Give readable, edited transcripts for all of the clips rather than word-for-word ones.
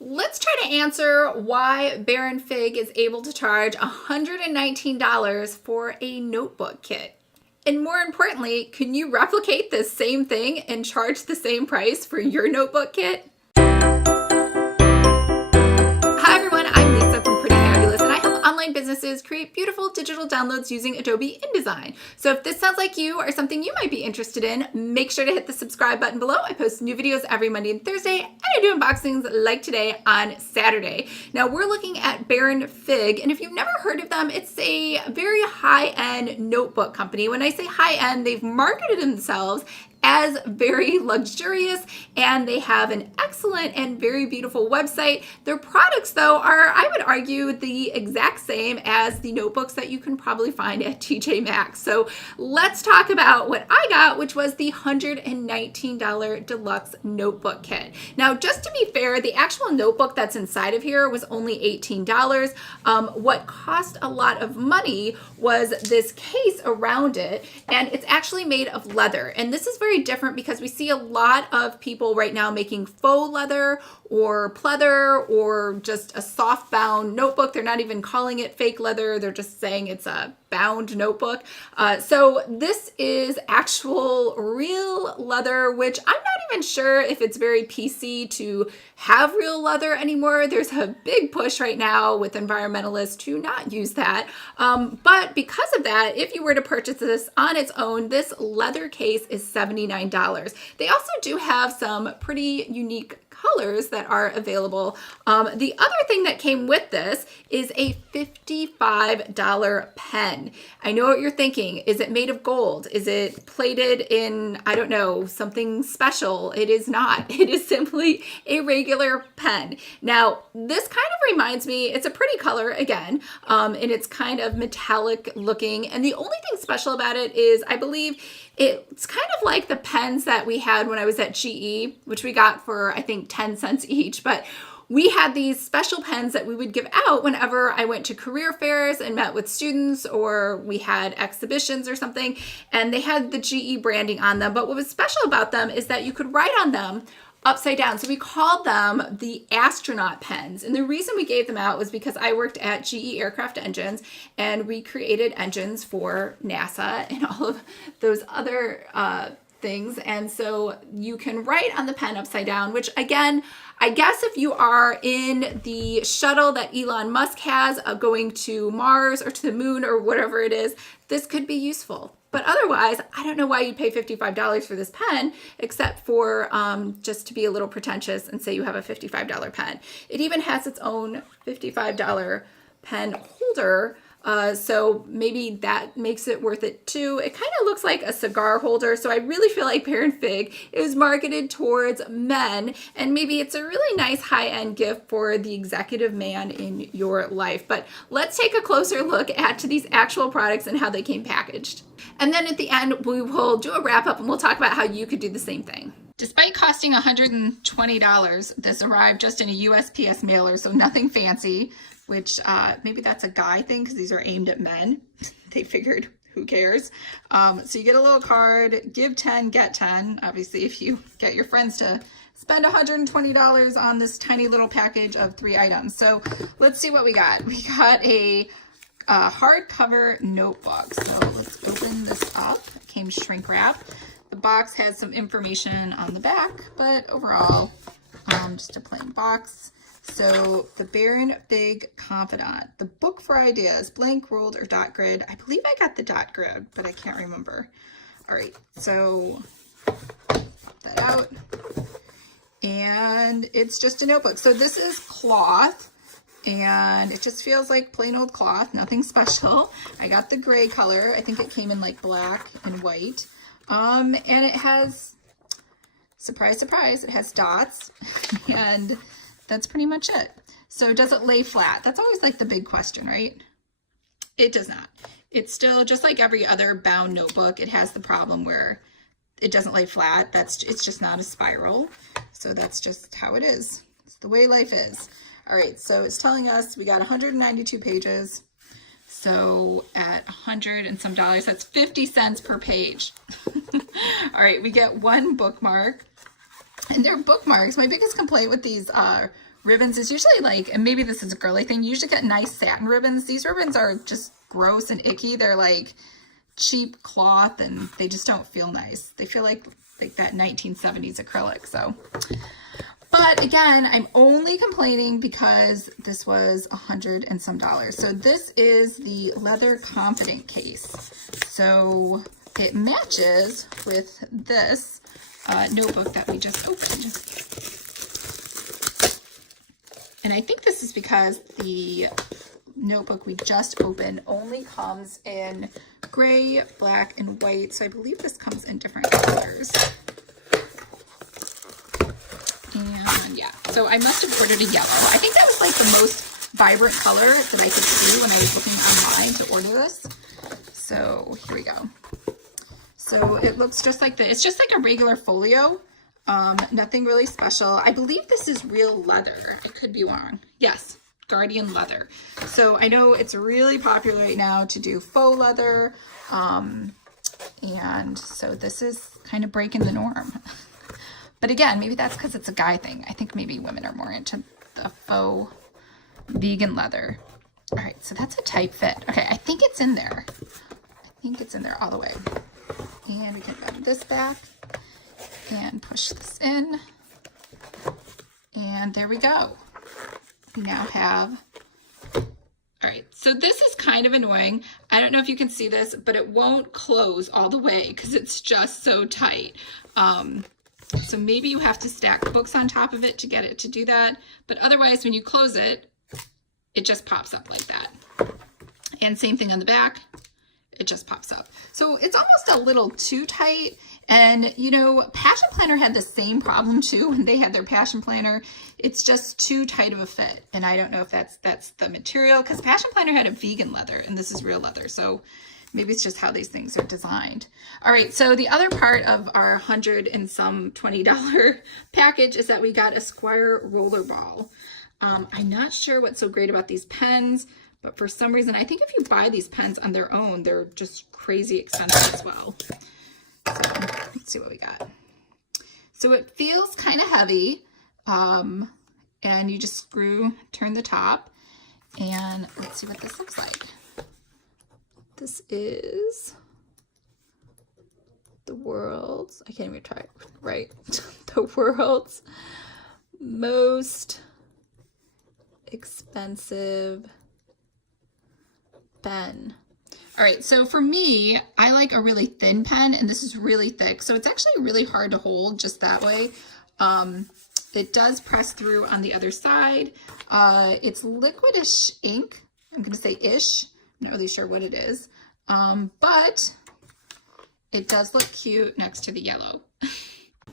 Let's try to answer why Baron Fig is able to charge $119 for a notebook kit. And more importantly, can you replicate this same thing and charge the same price for your notebook kit? Hi everyone, I'm Lisa from Pretty Fabulous, and I help online businesses create beautiful digital downloads using Adobe InDesign. So if this sounds like you or something you might be interested in, make sure to hit the subscribe button below. I post new videos every Monday and Thursday, and I do unboxings like today on Saturday. Now we're looking at Baron Fig, and if you've never heard of them, it's a very high-end notebook company. When I say high-end, they've marketed themselves as very luxurious, and they have an excellent and very beautiful website. Their products, though, are, I would argue, the exact same as the notebooks that you can probably find at TJ Maxx. So let's talk about what I got, which was the $119 deluxe notebook kit. Now, just to be fair, the actual notebook that's inside of here was only $18. What cost a lot of money was this case around it, and it's actually made of leather. And this is very different because we see a lot of people right now making faux leather or pleather or just a soft bound notebook. They're not even calling it fake leather. They're just saying it's a bound notebook. So this is actual real leather, which I'm not even sure if it's very PC to have real leather anymore. There's a big push right now with environmentalists to not use that. But because of that, if you were to purchase this on its own, this leather case is $79. They also do have some pretty unique colors that are available. The other thing that came with this is a $55 pen. I know what you're thinking. Is it made of gold? Is it plated in, I don't know, something special? It is not. It is simply a regular pen. Now, this kind of reminds me, it's a pretty color again, and it's kind of metallic looking. And the only thing special about it is, I believe, it's kind of like the pens that we had when I was at GE, which we got for, I think, 10 cents each. But we had these special pens that we would give out whenever I went to career fairs and met with students, or we had exhibitions or something, and they had the GE branding on them. But what was special about them is that you could write on them upside down. So we called them the astronaut pens. And the reason we gave them out was because I worked at GE Aircraft Engines, and we created engines for NASA and all of those other things. And so you can write on the pen upside down, which again, I guess if you are in the shuttle that Elon Musk has going to Mars or to the moon or whatever it is, this could be useful. But otherwise, I don't know why you'd pay $55 for this pen, except for just to be a little pretentious and say you have a $55 pen. It even has its own $55 pen holder, so maybe that makes it worth it too. It kind of looks like a cigar holder, so I really feel like Baron Fig is marketed towards men, and maybe it's a really nice high-end gift for the executive man in your life. But let's take a closer look at these actual products and how they came packaged. And then at the end, we will do a wrap-up and we'll talk about how you could do the same thing. Despite costing $120, this arrived just in a USPS mailer, so nothing fancy, which maybe that's a guy thing because these are aimed at men. They figured, who cares? So you get a little card, give 10, get 10. Obviously, if you get your friends to spend $120 on this tiny little package of 3 items. So let's see what we got. We got a hardcover notebook. So let's open this up. It came shrink wrap. The box has some information on the back, but overall, just a plain box. So the Baron Fig Confidant, the book for ideas, blank, ruled, or dot grid. I believe I got the dot grid, but I can't remember. All right, so pop that out. And it's just a notebook. So this is cloth, and it just feels like plain old cloth, nothing special. I got the gray color. I think it came in like black and white. And it has, surprise, surprise, it has dots, and that's pretty much it. So does it lay flat? That's always like the big question, right? It does not. It's still just like every other bound notebook. It has the problem where it doesn't lay flat. It's just not a spiral. So that's just how it is. It's the way life is. All right, so it's telling us we got 192 pages. So at 100 and some dollars, that's 50 cents per page. All right, we get one bookmark. And they're bookmarks. My biggest complaint with these ribbons is usually like, and maybe this is a girly thing, you usually get nice satin ribbons. These ribbons are just gross and icky. They're like cheap cloth and they just don't feel nice. They feel like that 1970s acrylic. So, but again, I'm only complaining because this was $100 and some. So this is the leather confident case. So it matches with this notebook that we just opened. And I think this is because the notebook we just opened only comes in gray, black, and white. So I believe this comes in different colors. And yeah, so I must have ordered a yellow. I think that was like the most vibrant color that I could see when I was looking online to order this. So here we go. So it looks just like this. It's just like a regular folio. Nothing really special. I believe this is real leather. I could be wrong. Yes, Guardian leather. So I know it's really popular right now to do faux leather. And so this is kind of breaking the norm. But again, maybe that's because it's a guy thing. I think maybe women are more into the faux vegan leather. All right, so that's a tight fit. Okay, I think it's in there. I think it's in there all the way. And we can rub this back and push this in. And there we go. We now have, all right, so this is kind of annoying. I don't know if you can see this, but it won't close all the way because it's just so tight. So maybe you have to stack books on top of it to get it to do that. But otherwise, when you close it, it just pops up like that. And same thing on the back, it just pops up. So it's almost a little too tight. And you know, Passion Planner had the same problem too when they had their Passion Planner. It's just too tight of a fit. And I don't know if that's the material, because Passion Planner had a vegan leather and this is real leather. So maybe it's just how these things are designed. All right, so the other part of our $100 and some $20 package is that we got a Squire roller ball. I'm not sure what's so great about these pens, but for some reason, I think if you buy these pens on their own, they're just crazy expensive as well. So let's see what we got. So it feels kind of heavy, and you just turn the top, and let's see what this looks like. This is the world's, I can't even try it right, the world's most expensive pen. All right, so for me, I like a really thin pen, and this is really thick, so it's actually really hard to hold just that way. It does press through on the other side. It's liquidish ink. I'm gonna say ish. I'm not really sure what it is, but it does look cute next to the yellow.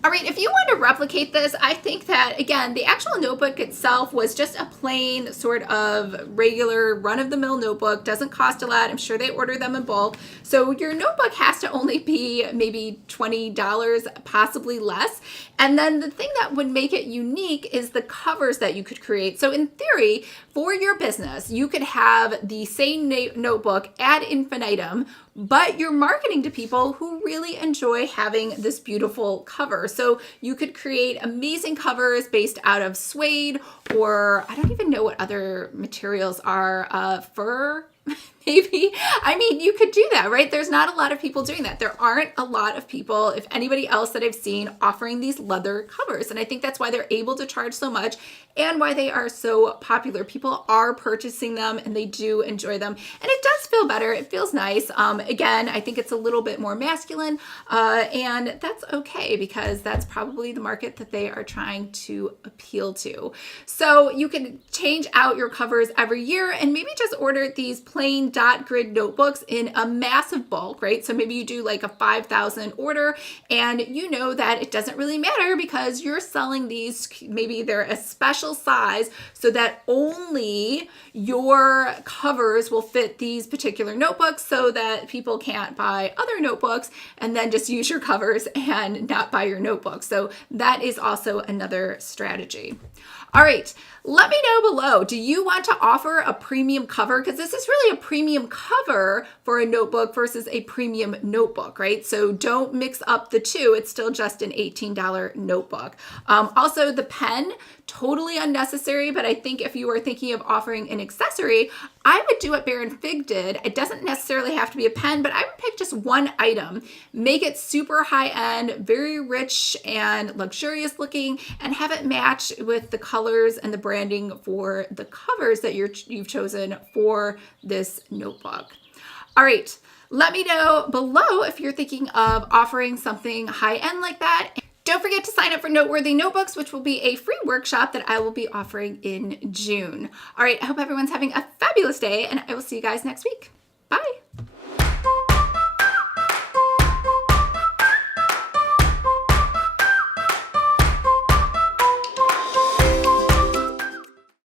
All right, if you want to replicate this, I think that, again, the actual notebook itself was just a plain sort of regular run-of-the-mill notebook. Doesn't cost a lot. I'm sure they order them in bulk. So your notebook has to only be maybe $20, possibly less. And then the thing that would make it unique is the covers that you could create. So in theory, for your business, you could have the same notebook ad infinitum, but you're marketing to people who really enjoy having this beautiful cover. So you could create amazing covers based out of suede, or I don't even know what other materials are, fur, maybe. I mean, you could do that, right? There's not a lot of people doing that. There aren't a lot of people, if anybody else that I've seen, offering these leather covers. And I think that's why they're able to charge so much and why they are so popular. People are purchasing them and they do enjoy them. And it does feel better. It feels nice. Again, I think it's a little bit more masculine, and that's okay because that's probably the market that they are trying to appeal to. So you can change out your covers every year and maybe just order these plain dot grid notebooks in a massive bulk, right? So maybe you do like a 5,000 order and you know that it doesn't really matter because you're selling these, maybe they're a special size so that only your covers will fit these particular notebooks so that people can't buy other notebooks and then just use your covers and not buy your notebook. So that is also another strategy. All right, Let me know below, do you want to offer a premium cover? Because this is really a premium cover for a notebook versus a premium notebook, right? So don't mix up the two. It's still just an $18 notebook. Also, the pen, totally unnecessary, but I think if you were thinking of offering an accessory, I would do what Baron Fig did. It doesn't necessarily have to be a pen, but I would pick just one item, make it super high end, very rich and luxurious looking, and have it match with the colors and the branding for the covers that you've chosen for this notebook. All right, let me know below if you're thinking of offering something high end like that. Don't forget to sign up for Noteworthy Notebooks, which will be a free workshop that I will be offering in June. All right, I hope everyone's having a fabulous day, and I will see you guys next week. Bye.